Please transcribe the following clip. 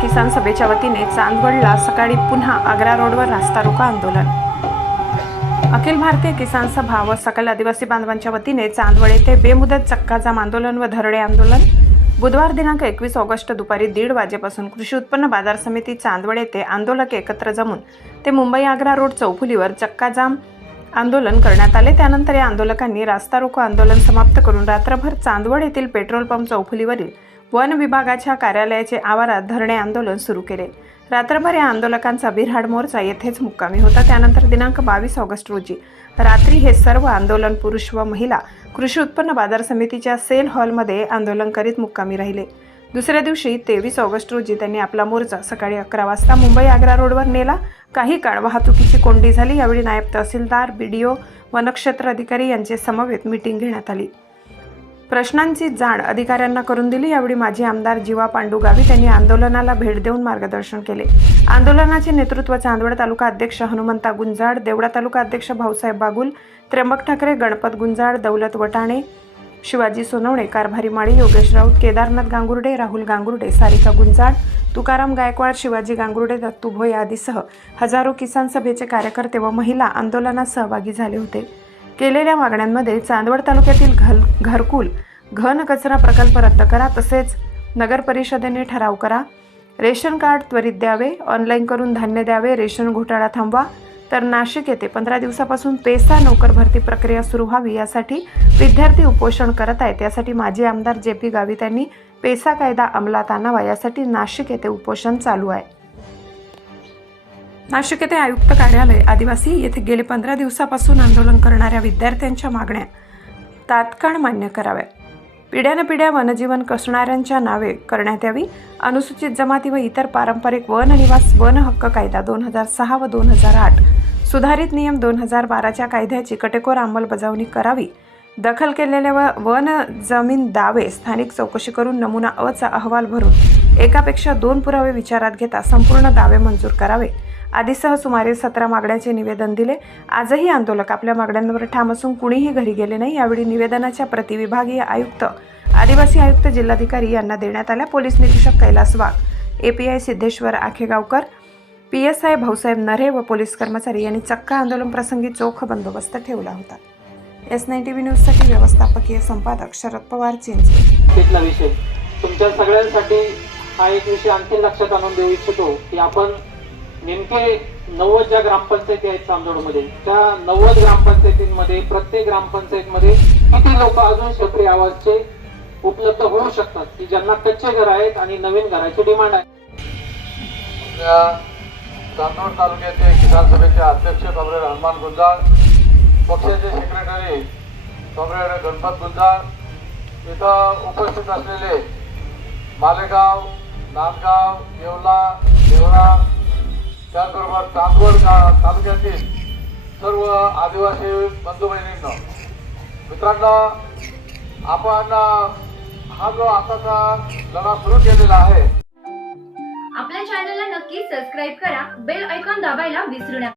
किसान सभेच्या वतीने चांदवडला सकाळी पुन्हा आग्रा रोडवर रास्ता रोको आंदोलन. अखिल भारतीय किसान सभा व सकल आदिवासी बांधवांच्या वतीने चांदवड येथे बेमुदत चक्काजाम आंदोलन व धरणे आंदोलन. बुधवार दिनांक एकवीस ऑगस्ट दुपारी दीड वाजेपासून कृषी उत्पन्न बाजार समिती चांदवड येथे आंदोलक एकत्र जमून ते मुंबई आग्रा रोड चौफुलीवर चक्काजाम आंदोलन करण्यात आले. त्यानंतर या आंदोलकांनी रास्ता रोको आंदोलन समाप्त करून रात्रभर चांदवड येथील पेट्रोल पंप चौफुलीवरील वन विभागाच्या कार्यालयाचे आवारात धरणे आंदोलन सुरू केले. रात्रभर या आंदोलकांचा बिरहाड मोर्चा येथेच मुक्कामी होता. त्यानंतर दिनांक बावीस ऑगस्ट रोजी रात्री हे सर्व आंदोलन पुरुष व महिला कृषी उत्पन्न बाजार समितीच्या सेल हॉलमध्ये आंदोलन करीत मुक्कामी राहिले. दुसऱ्या दिवशी तेवीस ऑगस्ट रोजी त्यांनी आपला मोर्चा सकाळी अकरा वाजता मुंबई आग्रा रोडवर नेला. काही काळ वाहतुकीची कोंडी झाली. यावेळी नायब तहसीलदार बी डी ओ वनक्षेत्र अधिकारी यांचे समवेत मीटिंग घेण्यात आली. प्रश्नांची जाण अधिकाऱ्यांना करून दिली. यावेळी माजी आमदार जीवा पांडू गावी त्यांनी आंदोलनाला भेट देऊन मार्गदर्शन केले. आंदोलनाचे नेतृत्व चांदवड तालुका अध्यक्ष हनुमंता गुंजाड देवडा तालुका अध्यक्ष भाऊसाहेब बागुल त्र्यंबक ठाकरे गणपत गुंजाड दौलत वटाणे शिवाजी सोनवणे कारभारी माळी योगेश राऊत केदारनाथ गांगुर्डे राहुल गांगुर्डे सारिका गुंजाड तुकाराम गायकवाड शिवाजी गांगुर्डे दत्तू भोय आदीसह हजारो किसान सभेचे कार्यकर्ते व महिला आंदोलनात सहभागी झाले होते. केलेल्या मागण्यांमध्ये चांदवड तालुक्यातील घल घरकुल घन कचरा प्रकल्प रद्द करा तसेच नगर परिषदेने ठराव करा. रेशन कार्ड त्वरित द्यावे ऑनलाईन करून धान्य द्यावे रेशन घोटाळा थांबवा. तर नाशिक येथे पंधरा दिवसापासून पेसा नोकर भरती प्रक्रिया सुरू व्हावी यासाठी विद्यार्थी उपोषण करत आहेत. यासाठी माजी आमदार जे पी गावित यांनी पेसा कायदा अंमलात आणावा यासाठी नाशिक येथे उपोषण चालू आहे. नाशिक येथे आयुक्त कार्यालय आदिवासी येथे गेले पंधरा दिवसापासून आंदोलन करणाऱ्या विद्यार्थ्यांच्या मागण्या तात्काळ मान्य कराव्या. पिढ्यानपिढ्या पिढ्या वनजीवन कसणाऱ्यांच्या नावे करण्यात यावी. अनुसूचित जमाती व इतर पारंपरिक वन निवास वन हक्क कायदा दोन हजार सहा व दोन हजार आठ सुधारित नियम दोन हजार बाराच्या कायद्याची कटेकोर अंमलबजावणी करावी. दखल केलेल्या व वन जमीन दावे स्थानिक चौकशी करून नमुना अचा अहवाल भरून एकापेक्षा दोन पुरावे विचारात घेता संपूर्ण दावे मंजूर करावे. आधीसह सुमारे सतरा मागण्याचे निवेदन दिले. आजही आंदोलक आपल्या मागण्यांवर ठाम असून कुणीही घरी गेले नाही यावेळी निवेदनाच्या प्रति विभागीय आयुक्त आदिवासी आयुक्त जिल्हाधिकारी यांना देण्यात आल्या. पोलीस निरीक्षक Kailas Wagh API Siddheshwar Akhegaonkar P S I Bhausaheb Nare व पोलीस कर्मचारी यांनी चक्का आंदोलन प्रसंगी चोख बंदोबस्त ठेवला होता. एस नाईन टी व्ही न्यूजसाठी व्यवस्थापकीय संपादक शरद पवार चिंचवड. विषय. तुमच्या सगळ्यांसाठी हा एक विषय आणखी लक्षात आणून देऊ इच्छितो की आपण नेमके नव्वद ज्या ग्रामपंचायती आहेत चांदोडमध्ये त्या नव्वद ग्रामपंचायतींमध्ये प्रत्येक ग्रामपंचायतीमध्ये किती लोक अजून शेतकरी आवाजचे उपलब्ध होऊ शकतात? की ज्यांना कच्चे घर आहेत आणि नवीन घराची डिमांड आहे? चांदोड तालुक्याचे किसान सभेचे अध्यक्ष कॉम्रेड हनुमान गुंजाळ पक्षाचे सेक्रेटरी कॉम्रेड गणपत गुंजाळ इथं उपस्थित असलेले मालेगाव नांदगाव येवला देवळा त्याचबरोबर चांदवड तालुक्यातील सर्व आदिवासी बंधू बहिणींना मित्रांनो आपण हा जो आताचा लढा सुरू केलेला आहे. आपल्या चॅनलला नक्की सबस्क्राईब करा बेल ऐकॉन दाबायला विसरू नका.